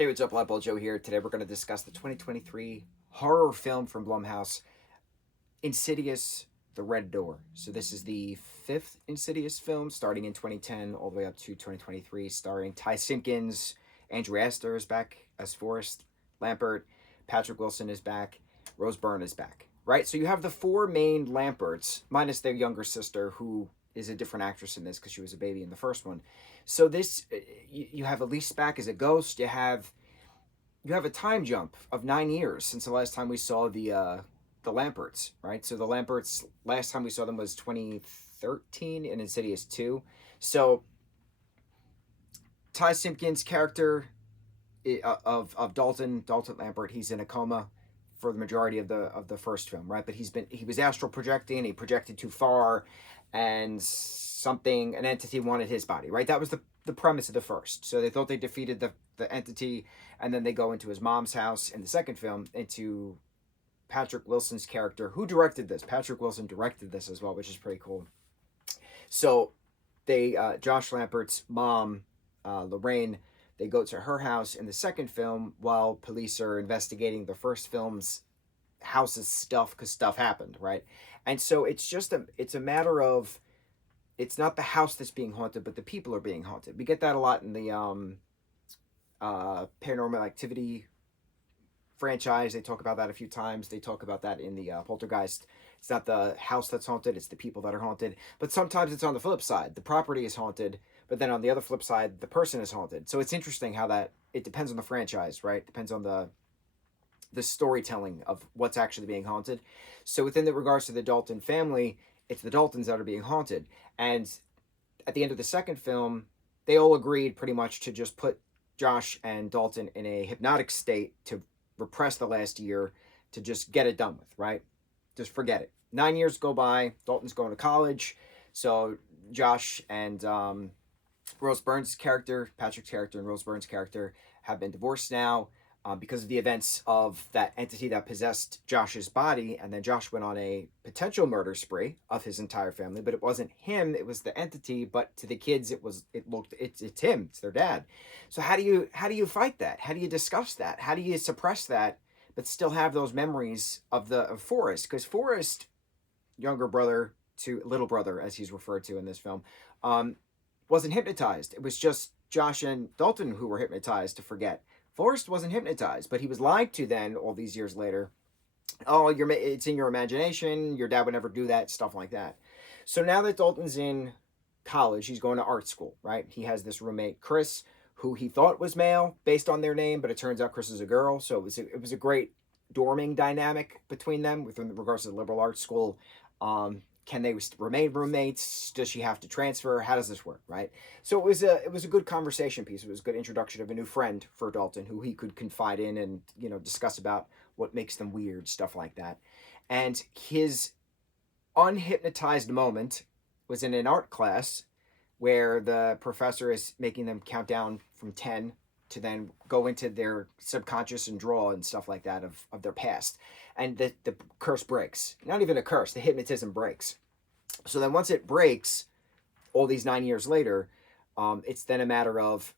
Hey, what's up, lightboltjoe here. Today we're going to discuss the 2023 horror film from Blumhouse, Insidious, The Red Door. So this is the fifth Insidious film, starting in 2010 all the way up to 2023, starring Ty Simpkins. Andrew Astor is back as Forrest Lampert. Patrick Wilson is back. Rose Byrne is back. Right? So you have the four main Lamperts, minus their younger sister, who is a different actress in this because she was a baby in the first one. So this, you have Elise back as a ghost. You have a time jump of 9 years since the last time we saw the Lamperts, right? So the Lamperts, last time we saw them was 2013 in Insidious 2. So Ty Simpkins' character of Dalton Lampert, he's in a coma for the majority of the first film, right? But he was astral projecting, he projected too far, and an entity wanted his body, right? That was the premise of the first. So they thought they defeated the entity, and then they go into his mom's house in the second film, into Patrick Wilson's character, who directed this. Patrick Wilson directed this as well, which is pretty cool. So they Josh Lampert's mom, Lorraine, they go to her house in the second film while police are investigating the first film's house's stuff, because stuff happened, right? And so it's a matter of, it's not the house that's being haunted, but the people are being haunted. We get that a lot in the Paranormal Activity franchise. They talk about that a few times. They talk about that in the Poltergeist. It's not the house that's haunted, it's the people that are haunted. But sometimes it's on the flip side. The property is haunted, but then on the other flip side, the person is haunted. So it's interesting how it depends on the franchise, right? Depends on the storytelling of what's actually being haunted. So within the regards to the Dalton family, it's the Daltons that are being haunted. And at the end of the second film, they all agreed pretty much to just put Josh and Dalton in a hypnotic state to repress the last year, to just get it done with, right? Just forget it. 9 years go by. Dalton's going to college. So Josh and Rose Byrne's character, Patrick's character, and Rose Byrne's character have been divorced now because of the events of that entity that possessed Josh's body. And then Josh went on a potential murder spree of his entire family, but it wasn't him, it was the entity. But to the kids, it's him, it's their dad. So how do you fight that? How do you discuss that? How do you suppress that but still have those memories of Forrest? Because Forrest, younger brother to little brother, as he's referred to in this film, wasn't hypnotized. It was just Josh and Dalton who were hypnotized to forget. Forrest wasn't hypnotized, but he was lied to then all these years later. Oh, it's in your imagination. Your dad would never do that, stuff like that. So now that Dalton's in college, he's going to art school, right? He has this roommate, Chris, who he thought was male based on their name, but it turns out Chris is a girl. So it was a great dorming dynamic between them with regards to the liberal arts school. Can they remain roommates? Does she have to transfer? How does this work, right? So it was a good conversation piece. It was a good introduction of a new friend for Dalton, who he could confide in and discuss about what makes them weird, stuff like that. And his unhypnotized moment was in an art class where the professor is making them count down from 10 to then go into their subconscious and draw and stuff like that of their past. And the curse breaks. Not even a curse, the hypnotism breaks. So then once it breaks, all these 9 years later, it's then a matter of,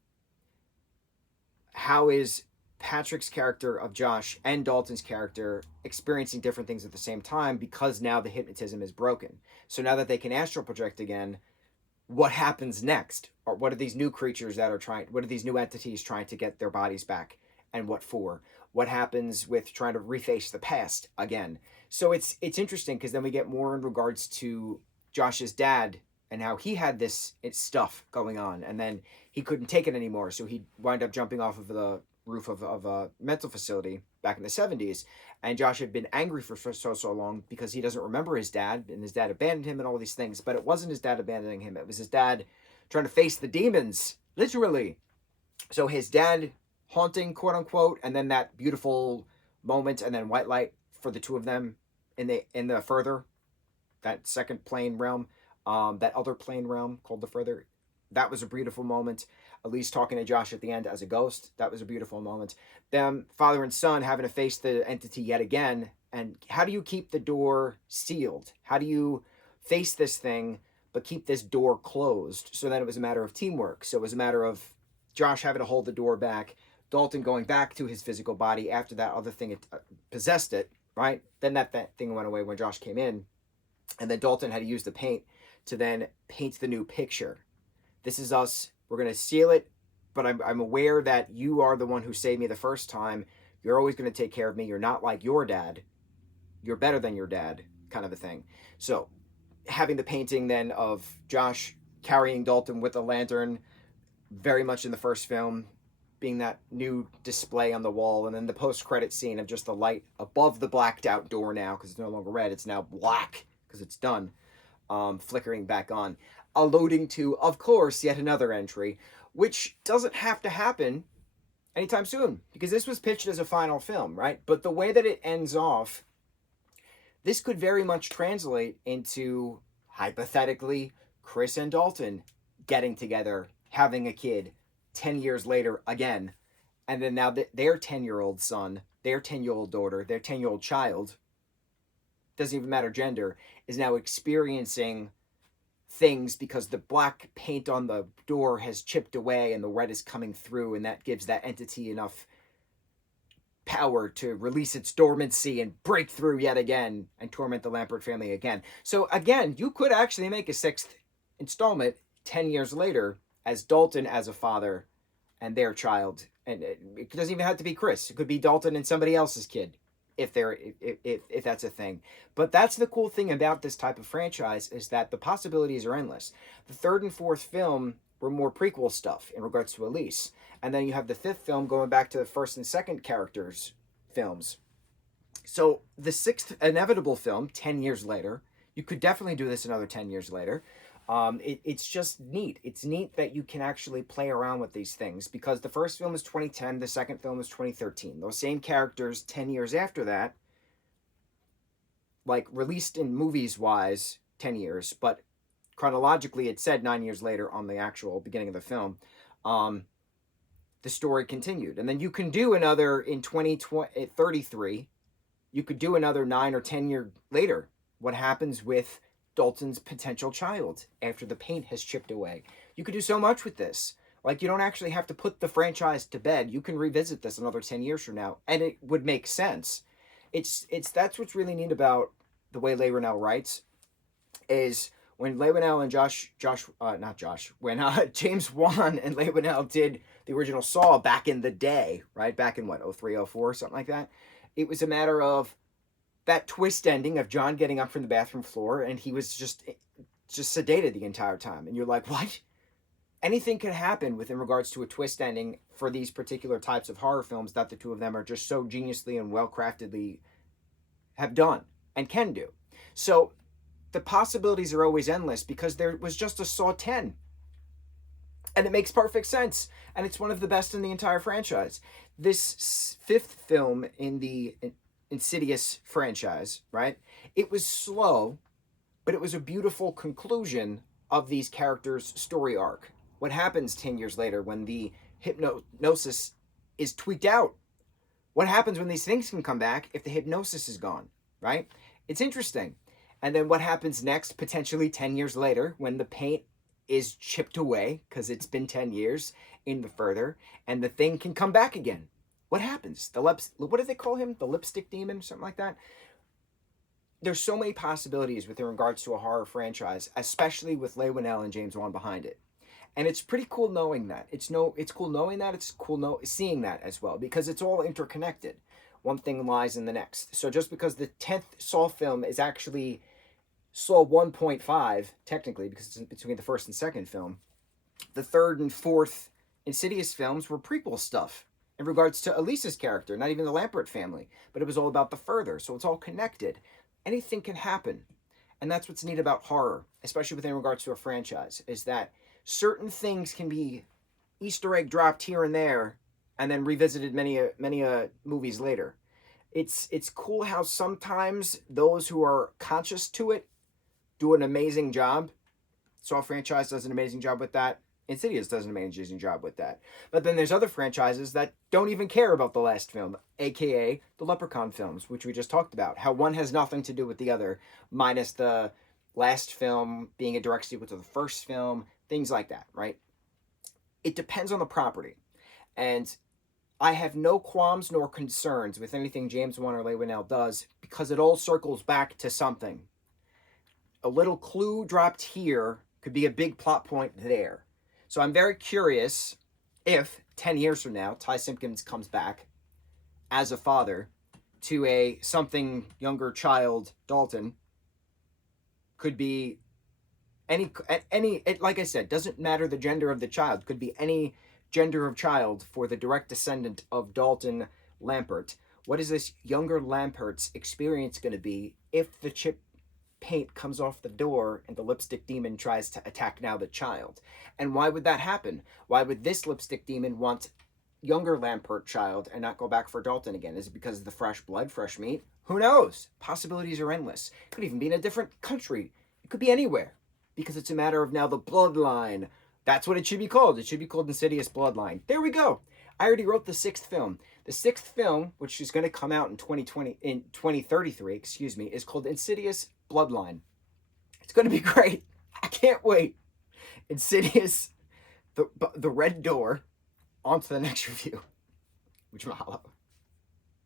how is Patrick's character of Josh and Dalton's character experiencing different things at the same time, because now the hypnotism is broken. So now that they can astral project again, what happens next? Or what are these new creatures what are these new entities trying to get their bodies back, and what for? What happens with trying to reface the past again? So it's interesting, because then we get more in regards to Josh's dad and how he had this stuff going on, and then he couldn't take it anymore, so he wound up jumping off of the roof of a mental facility back in the 70s. And Josh had been angry for so long because he doesn't remember his dad, and his dad abandoned him and all these things. But it wasn't his dad abandoning him, it was his dad trying to face the demons, literally. So his dad haunting, quote unquote, and then that beautiful moment, and then white light for the two of them in the further, that second plane realm, that other plane realm called the further. That was a beautiful moment. Elise talking to Josh at the end as a ghost. That was a beautiful moment. Them, father and son, having to face the entity yet again. And how do you keep the door sealed? How do you face this thing but keep this door closed? So then it was a matter of teamwork. So it was a matter of Josh having to hold the door back, Dalton going back to his physical body after that other thing possessed it, right? Then that thing went away when Josh came in. And then Dalton had to use the paint to then paint the new picture. This is us. We're going to seal it, but I'm aware that you are the one who saved me the first time. You're always going to take care of me. You're not like your dad. You're better than your dad, kind of a thing. So having the painting then of Josh carrying Dalton with a lantern, very much in the first film, being that new display on the wall, and then the post-credit scene of just the light above the blacked out door now, because it's no longer red, it's now black, because it's done, flickering back on. Alluding to, of course, yet another entry, which doesn't have to happen anytime soon, because this was pitched as a final film, right? But the way that it ends off, this could very much translate into, hypothetically, Chris and Dalton getting together, having a kid 10 years later again. And then now their 10-year-old son, their 10-year-old daughter, their 10-year-old child, doesn't even matter gender, is now experiencing things because the black paint on the door has chipped away and the red is coming through, and that gives that entity enough power to release its dormancy and break through yet again and torment the Lampert family again. So again, you could actually make a sixth installment 10 years later as Dalton as a father and their child. And it doesn't even have to be Chris. It could be Dalton and somebody else's kid, if that's a thing. But that's the cool thing about this type of franchise, is that the possibilities are endless. The third and fourth film were more prequel stuff in regards to Elise. And then you have the fifth film going back to the first and second characters' films. So the sixth inevitable film, 10 years later, you could definitely do this another 10 years later. It's just neat. It's neat that you can actually play around with these things, because the first film is 2010, the second film is 2013. Those same characters 10 years after that, like released in movies-wise 10 years, but chronologically it said 9 years later on the actual beginning of the film. The story continued. And then you can do another in 2033. You could do another 9 or 10 years later. What happens with Dalton's potential child after the paint has chipped away? You could do so much with this. Like, you don't actually have to put the franchise to bed. You can revisit this another 10 years from now, and it would make sense. That's what's really neat about the way Leigh Whannell writes, is when Leigh Whannell and when James Wan and Leigh Whannell did the original Saw back in the day, right? Back in what, 03, 04, something like that. It was a matter of that twist ending of John getting up from the bathroom floor and he was just sedated the entire time. And you're like, what? Anything could happen within regards to a twist ending for these particular types of horror films that the two of them are just so geniusly and well-craftedly have done and can do. So the possibilities are always endless, because there was just a Saw 10. And it makes perfect sense. And it's one of the best in the entire franchise. This fifth film in the Insidious franchise, right? It was slow, but it was a beautiful conclusion of these characters' story arc. What happens 10 years later when the hypnosis is tweaked out? What happens when these things can come back if the hypnosis is gone, right? It's interesting. And then what happens next, potentially 10 years later, when the paint is chipped away, because it's been 10 years in the further, and the thing can come back again? What happens? What do they call him? The lipstick demon? Something like that? There's so many possibilities with regards to a horror franchise, especially with Leigh Whannell and James Wan behind it. And it's pretty cool knowing that. It's cool knowing that. It's cool seeing that as well, because it's all interconnected. One thing lies in the next. So just because the 10th Saw film is actually Saw 1.5, technically, because it's between the first and second film, the third and fourth Insidious films were prequel stuff in regards to Elisa's character, not even the Lampert family, but it was all about the further, so it's all connected. Anything can happen. And that's what's neat about horror, especially within regards to a franchise, is that certain things can be Easter egg dropped here and there and then revisited many movies later. It's cool how sometimes those who are conscious to it do an amazing job. Saw franchise does an amazing job with that. Insidious does an amazing job with that. But then there's other franchises that don't even care about the last film, aka the Leprechaun films, which we just talked about. How one has nothing to do with the other, minus the last film being a direct sequel to the first film, things like that, right? It depends on the property. And I have no qualms nor concerns with anything James Wan or Leigh Whannell does because it all circles back to something. A little clue dropped here could be a big plot point there. So I'm very curious if 10 years from now Ty Simpkins comes back as a father to a something younger child, Dalton. Could be any like I said, doesn't matter the gender of the child, could be any gender of child for the direct descendant of Dalton Lampert. What is this younger Lampert's experience going to be if the chip paint comes off the door and the lipstick demon tries to attack now the child? And why would that happen? Why would this lipstick demon want younger Lampert child and not go back for Dalton again? Is it because of the fresh blood, fresh meat? Who knows? Possibilities are endless. It could even be in a different country. It could be anywhere, because it's a matter of now the bloodline. That's what it should be called. It should be called Insidious Bloodline. There we go. I already wrote the 6th film. The 6th film, which is going to come out in 2033, is called Insidious Bloodline. It's going to be great. I can't wait. Insidious, the Red Door, on to the next review. Mucho mahalo.